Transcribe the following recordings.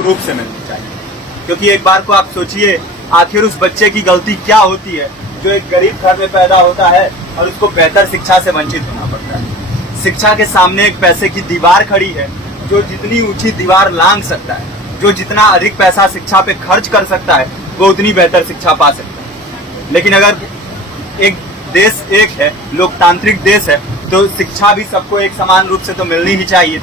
निःशुल्क रूप से मिलनी चाहिए। क्योंकि एक बार को आप सोचिए, आखिर उस बच्चे की गलती क्या होती है जो एक गरीब घर में पैदा होता है और उसको बेहतर शिक्षा से वंचित होना पड़ता है। शिक्षा के सामने एक पैसे की दीवार खड़ी है, जो जितनी ऊंची दीवार लांघ सकता है, जो जितना अधिक पैसा शिक्षा पे खर्च कर सकता है, वो उतनी बेहतर शिक्षा पा सकता है। लेकिन अगर एक देश एक है, लोकतांत्रिक देश है, तो शिक्षा भी सबको एक समान रूप से तो मिलनी ही चाहिए।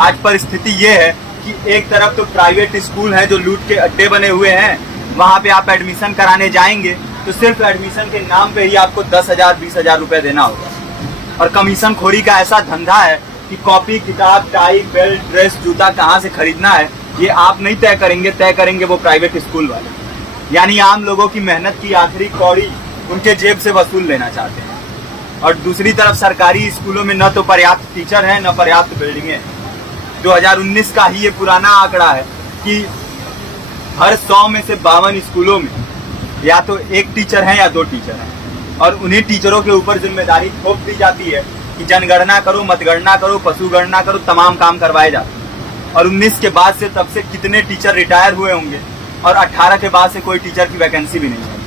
आज परिस्थिति ये है कि एक तरफ तो प्राइवेट स्कूल है जो लूट के अड्डे बने हुए हैं, वहां पे आप एडमिशन कराने जाएंगे तो सिर्फ एडमिशन के नाम पे ही आपको 10,000 20,000 रुपए देना होगा। और कमीशन खोरी का ऐसा धंधा है कि कॉपी, किताब, टाई, बेल्ट, ड्रेस, जूता कहाँ से खरीदना है ये आप नहीं तय करेंगे वो प्राइवेट स्कूल वाले। यानी आम लोगों की मेहनत की आखिरी कौड़ी उनके जेब से वसूल लेना चाहते हैं। और दूसरी तरफ सरकारी स्कूलों में न तो पर्याप्त टीचर हैं, न पर्याप्त बिल्डिंगें हैं। 2019 का ही ये पुराना आंकड़ा है कि हर 100 में से 52 स्कूलों में या तो एक टीचर है या 2 टीचर हैं। और उन्हीं टीचरों के ऊपर जिम्मेदारी थोप दी जाती है कि जनगणना करो, मतगणना करो, पशु गणना करो, तमाम काम करवाए जाते हैं। और 19 के बाद से तब से कितने टीचर रिटायर हुए होंगे और 18 के बाद से कोई टीचर की वैकेंसी भी नहीं है।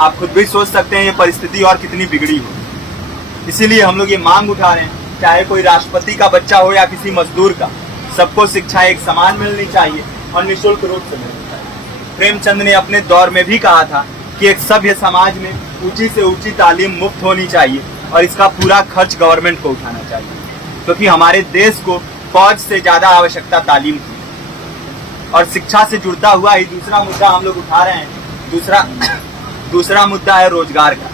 आप खुद भी सोच सकते हैं ये परिस्थिति और कितनी बिगड़ी हो। इसीलिए हम लोग ये मांग उठा रहे हैं, चाहे कोई राष्ट्रपति का बच्चा हो या किसी मजदूर का, सबको शिक्षा एक समान मिलनी चाहिए और निःशुल्क रूप से मिलनी चाहिए। प्रेमचंद ने अपने दौर में भी कहा था कि एक सभ्य समाज में ऊंची से ऊंची तालीम मुफ्त होनी चाहिए और इसका पूरा खर्च गवर्नमेंट को उठाना चाहिए। क्योंकि हमारे देश को फौज से ज्यादा आवश्यकता तालीम की। और शिक्षा से जुड़ता हुआ ही दूसरा मुद्दा हम लोग उठा रहे हैं। दूसरा मुद्दा है रोजगार का।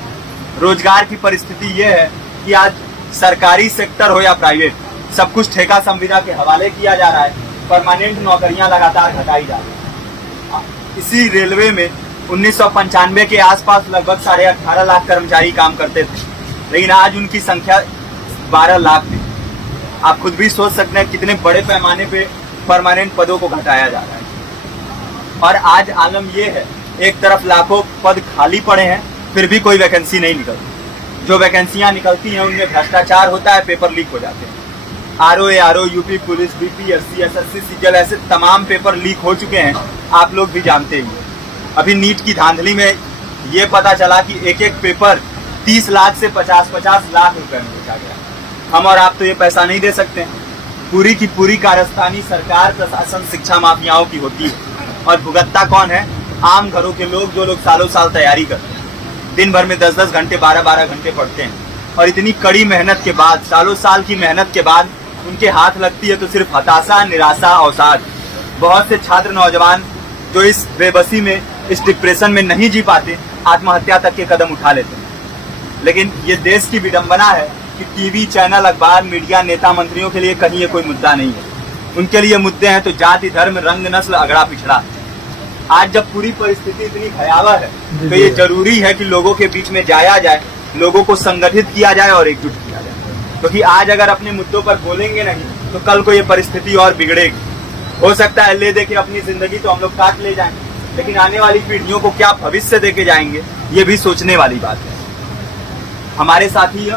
रोजगार की परिस्थिति ये है कि आज सरकारी सेक्टर हो या प्राइवेट, सब कुछ ठेका संविदा के हवाले किया जा रहा है। परमानेंट नौकरियां लगातार घटाई जा रही है। इसी रेलवे में 1995 के आसपास लगभग 18.5 लाख कर्मचारी काम करते थे, लेकिन आज उनकी संख्या 12 लाख थी। आप खुद भी सोच सकते हैं कितने बड़े पैमाने पे परमानेंट पदों को घटाया जा रहा है। और आज आलम ये है, एक तरफ लाखों पद खाली पड़े हैं, फिर भी कोई वैकेंसी नहीं निकलती। जो वैकेंसियां निकलती हैं उनमें भ्रष्टाचार होता है, पेपर लीक हो जाते हैं। RO, UP police, BPSC, SSC, CGL, ऐसे तमाम पेपर लीक हो चुके हैं, आप लोग भी जानते ही। अभी नीट की धांधली में ये पता चला कि एक एक पेपर 30 लाख से 50-50 लाख रुपए में बेचा गया। हम और आप तो ये पैसा नहीं दे सकते। पूरी की पूरी कारस्तानी सरकार, प्रशासन, शिक्षा माफियाओं की होती है। और भुगतता कौन है? आम घरों के लोग, जो लोग सालों साल तैयारी करते हैं, दिन भर में 10-10 घंटे, 12-12 घंटे पढ़ते हैं। और इतनी कड़ी मेहनत के बाद, सालों साल की मेहनत के बाद उनके हाथ लगती है तो सिर्फ हताशा, निराशा, अवसाद। बहुत से छात्र नौजवान जो इस बेबसी में, इस डिप्रेशन में नहीं जी पाते, आत्महत्या तक के कदम उठा लेते हैं। लेकिन ये देश की विडंबना है कि टीवी चैनल, अखबार, मीडिया, नेता, मंत्रियों के लिए कहीं ये कोई मुद्दा नहीं है। उनके लिए मुद्दे हैं तो जाति, धर्म, रंग, नस्ल, अगड़ा पिछड़ा। आज जब पूरी परिस्थिति इतनी भयावह है तो ये जरूरी है कि लोगों के बीच में जाया जाए, लोगों को संगठित किया जाए और एकजुट किया जाए। क्योंकि आज अगर अपने मुद्दों पर बोलेंगे नहीं तो कल को ये परिस्थिति और बिगड़ेगी। हो सकता है ले दे के अपनी जिंदगी तो हम लोग काट ले जाएंगे, लेकिन आने वाली पीढ़ियों को क्या भविष्य दे के जाएंगे, ये भी सोचने वाली बात है। हमारे साथी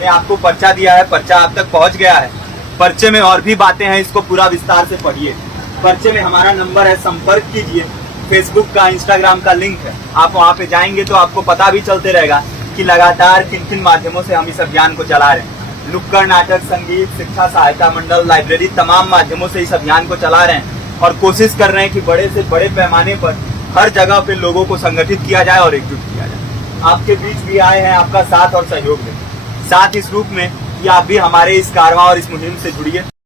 ने आपको पर्चा दिया है, पर्चा आप तक पहुंच गया है। पर्चे में और भी बातें हैं, इसको पूरा विस्तार से पढ़िए। पर्चे में हमारा नंबर है, संपर्क कीजिए। फेसबुक का, इंस्टाग्राम का लिंक है, आप वहां पे जाएंगे तो आपको पता भी चलते रहेगा कि लगातार किन किन माध्यमों से हम इस अभियान को चला रहे हैं। नुक्कड़ नाटक, संगीत, शिक्षा सहायता मंडल, लाइब्रेरी, तमाम माध्यमों से इस अभियान को चला रहे हैं और कोशिश कर रहे हैं कि बड़े से बड़े पैमाने पर हर जगह पे लोगों को संगठित किया जाए और एकजुट किया जाए। आपके बीच भी आए हैं आपका साथ और सहयोग दें। साथ इस रूप में कि आप भी हमारे इस कारवां और इस मुहिम से जुड़िए।